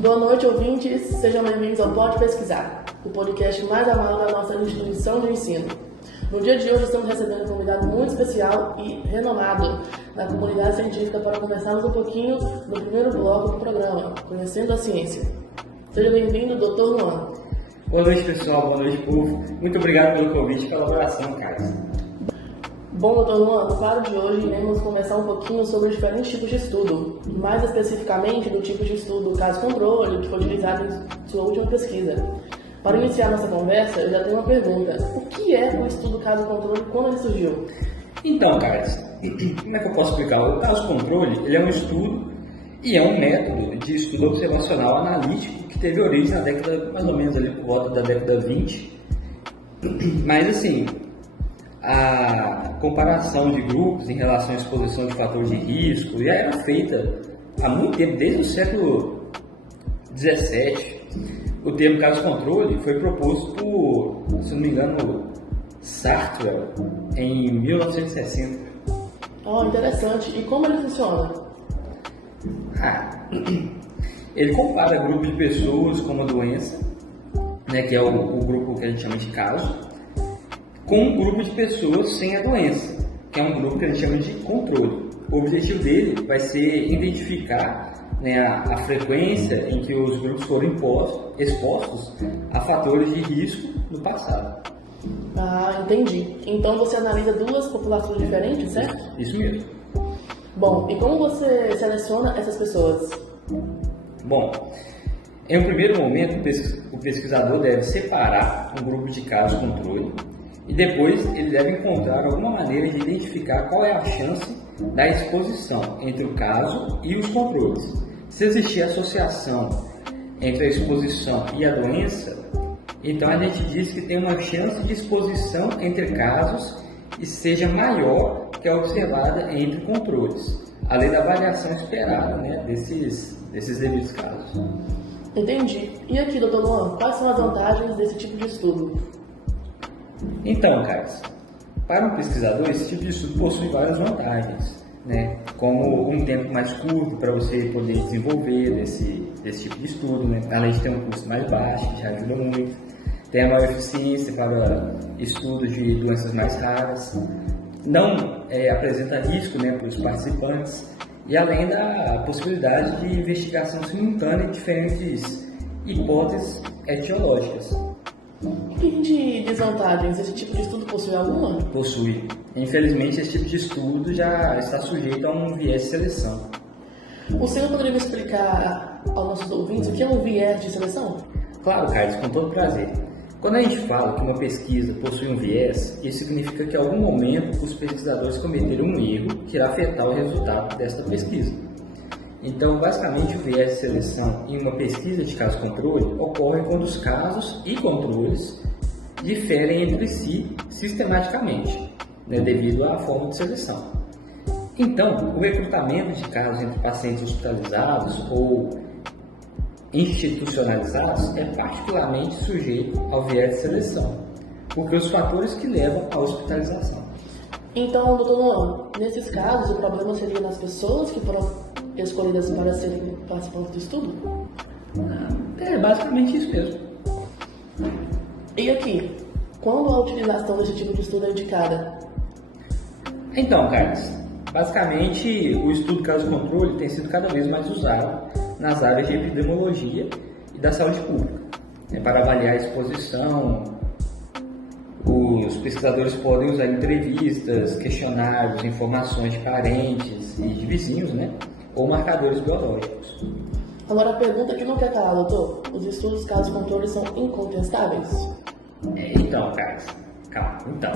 Boa noite, ouvintes. Sejam bem-vindos ao Pode Pesquisar, o podcast mais amado da nossa instituição de ensino. No dia de hoje, estamos recebendo um convidado muito especial e renomado na comunidade científica para conversarmos um pouquinho no primeiro bloco do programa, Conhecendo a Ciência. Seja bem-vindo, Dr. Luan. Boa noite, pessoal. Boa noite, povo. Muito obrigado pelo convite e pela colaboração, Carlos. Bom, Dr. Luan, no quadro de hoje iremos conversar um pouquinho sobre diferentes tipos de estudo, mais especificamente do tipo de estudo caso-controle, que foi utilizado em sua última pesquisa. Para iniciar nossa conversa, eu já tenho uma pergunta. O que é o estudo caso-controle e quando ele surgiu? Então, Carlos, como é que eu posso explicar? O caso-controle ele é um estudo e é um método de estudo observacional analítico que teve origem na década, mais ou menos ali por volta da década 20. Mas, assim, a comparação de grupos em relação à exposição de fatores de risco já era feita há muito tempo, desde o século XVII. O termo caso-controle foi proposto por, se não me engano, Sartre em 1960. Oh, interessante. E como ele funciona? Ele compara grupos de pessoas com uma doença, né, que é o grupo que a gente chama de caso, com um grupo de pessoas sem a doença, que é um grupo que a gente chama de controle. O objetivo dele vai ser identificar, né, a frequência em que os grupos foram expostos a fatores de risco no passado. Ah, entendi. Então você analisa duas populações diferentes, certo? Isso mesmo. Bom, e como você seleciona essas pessoas? Bom, em um primeiro momento, o pesquisador deve separar um grupo de casos controle e depois ele deve encontrar alguma maneira de identificar qual é a chance da exposição entre o caso e os controles. Se existir associação entre a exposição e a doença, então a gente diz que tem uma chance de exposição entre casos e seja maior que a observada entre controles, além da variação esperada, né, desses devidos casos. Entendi. E aqui, Dr. Luan, quais são as vantagens desse tipo de estudo? Então, Carlos, para um pesquisador, esse tipo de estudo possui várias vantagens, né? Como um tempo mais curto para você poder desenvolver desse tipo de estudo, né? Além de ter um custo mais baixo, que já ajuda muito. Tem a maior eficiência para estudos de doenças mais raras. Não apresenta risco, né, para os participantes. E além da possibilidade de investigação simultânea de diferentes hipóteses etiológicas. E de desvantagens, esse tipo de estudo possui alguma? Possui. Infelizmente, esse tipo de estudo já está sujeito a um viés de seleção. O senhor poderia me explicar aos nossos ouvintes o que é um viés de seleção? Claro, Carlos, com todo prazer. Quando a gente fala que uma pesquisa possui um viés, isso significa que em algum momento os pesquisadores cometeram um erro que irá afetar o resultado desta pesquisa. Então, basicamente, o viés de seleção em uma pesquisa de caso-controle ocorre quando os casos e controles diferem entre si sistematicamente, né, devido à forma de seleção. Então, o recrutamento de casos entre pacientes hospitalizados ou institucionalizados é particularmente sujeito ao viés de seleção, porque os fatores que levam à hospitalização. Então, Dr. Luan, nesses casos, o problema seria nas pessoas que foram escolhidas para serem participantes do estudo? É basicamente isso mesmo. E aqui, quando a utilização desse tipo de estudo é indicada? Então, Carlos, basicamente o estudo caso-controle tem sido cada vez mais usado nas áreas de epidemiologia e da saúde pública. Para avaliar a exposição, os pesquisadores podem usar entrevistas, questionários, informações de parentes e de vizinhos, né, ou marcadores biológicos. Agora a pergunta que não quer calar, doutor: os estudos caso-controle são incontestáveis? Então, Carlos, calma. Então,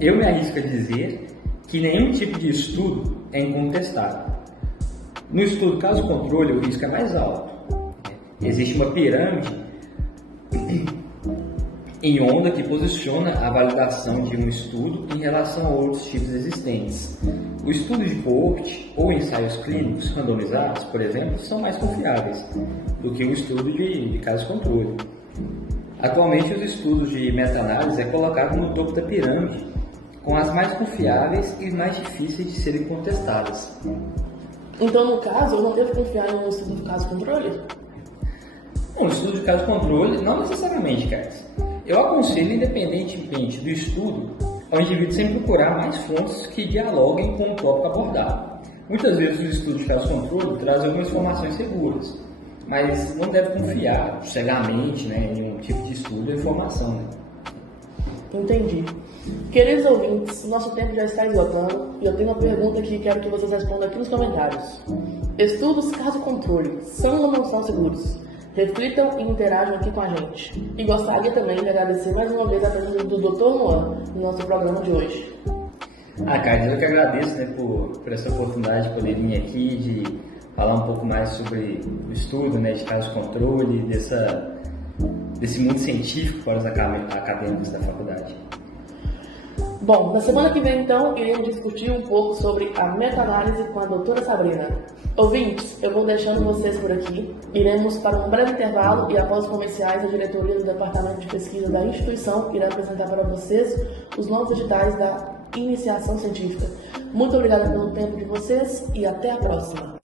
eu me arrisco a dizer que nenhum tipo de estudo é incontestável. No estudo caso-controle, o risco é mais alto. Existe uma pirâmide em onda que posiciona a validação de um estudo em relação a outros tipos existentes. O estudo de coorte ou ensaios clínicos randomizados, por exemplo, são mais confiáveis do que o estudo de caso-controle. Atualmente, os estudos de meta-análise é colocado no topo da pirâmide, com as mais confiáveis e mais difíceis de serem contestadas. Então, no caso, eu não devo confiar em um estudo de caso-controle? Bom, o estudo de caso controle, não necessariamente, Carlos. Eu aconselho, independentemente do estudo, ao indivíduo sempre procurar mais fontes que dialoguem com o tópico abordado. Muitas vezes o estudo de caso controle traz algumas informações seguras, mas não deve confiar cegamente, né, em um tipo de estudo ou informação. Né? Entendi. Queridos ouvintes, nosso tempo já está esgotando e eu tenho uma pergunta que quero que vocês respondam aqui nos comentários. Estudos caso controle são ou não são seguros? Reflitam e interajam aqui com a gente. E gostaria também de agradecer mais uma vez a presença do Dr. Moan no nosso programa de hoje. Carlos, eu que agradeço, né, por essa oportunidade de poder vir aqui, de falar um pouco mais sobre o estudo, né, de caso controle, desse mundo científico para os acadêmicos da faculdade. Bom, na semana que vem, então, iremos discutir um pouco sobre a meta-análise com a doutora Sabrina. Ouvintes, eu vou deixando vocês por aqui. Iremos para um breve intervalo e, após os comerciais, a diretoria do Departamento de Pesquisa da instituição irá apresentar para vocês os novos editais da iniciação científica. Muito obrigada pelo tempo de vocês e até a próxima.